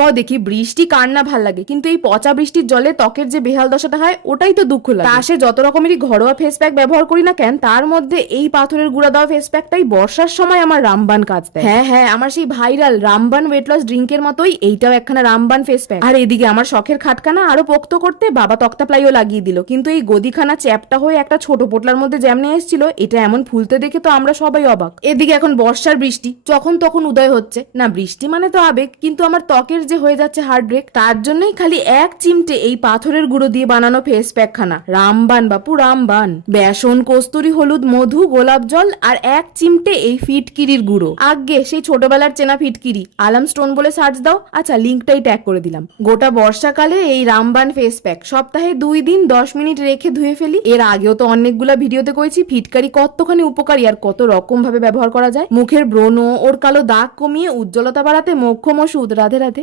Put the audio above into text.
কও দেখি বৃষ্টি কার না ভালো লাগে? কিন্তু এই পচা বৃষ্টির জলে ত্বকের যে বেহাল দশাটা হয় ওটাই তো দুঃখ লাগে। তা সে যত রকমেরই ঘরোয়া ফেস প্যাক ব্যবহার করি না কেন তার মধ্যে এই পাথরের গুঁড়া দেওয়া ফেস প্যাকটাই বর্ষার সময় আমার রামবান কাজ দেয়। হ্যাঁ হ্যাঁ আমার সেই ভাইরাল রামবান ওয়েট লস ড্রিঙ্কের মতোই এইটাও একখানা রামবান ফেস প্যাক আর এদিকে আমার শখের খাটখানা আরও পোক্ত করতে বাবা তক্তা প্লাইও লাগিয়ে দিল। কিন্তু এই গদিখানা চ্যাপটা হয়ে একটা ছোট পোটলার মধ্যে জ্যাম নিয়ে এসেছিল এটা এমন ফুলতে দেখে তো আমরা সবাই অবাক। এদিকে এখন বর্ষার বৃষ্টি যখন তখন উদয় হচ্ছে। না বৃষ্টি মানে তো আবেগ কিন্তু আমার ত্বকের যে হয়ে যাচ্ছে হার্ট ব্রেক তার জন্যই খালি এক চিমটে এই পাথরের গুঁড়ো দিয়ে বানানো ফেস প্যাক খানা। রামবান বাপু, রামবান। বেসন, কস্তুরি, হলুদ, মধু, গোলাপ জল আর এক চিমটে এই ফিটকিরির গুঁড়ো। আগে সেই ছোটবেলার চেনা ফিটকিরি। আলাম স্টোন বলে সার্চ দাও। আচ্ছা লিঙ্কটাই ট্যাগ করে দিলাম। গোটা বর্ষাকালে এই রামবান ফেস প্যাক সপ্তাহে দুই দিন, দশ মিনিট রেখে ধুয়ে ফেলি। এর আগেও তো অনেকগুলা ভিডিওতে করেছি ফিটকারি কতখানি উপকারী আর কত রকম ভাবে ব্যবহার করা যায়। মুখের ব্রণ, ওর কালো দাগ কমিয়ে উজ্জ্বলতা বাড়াতে, মোক্ষম ওষুধ। রাধে রাধে।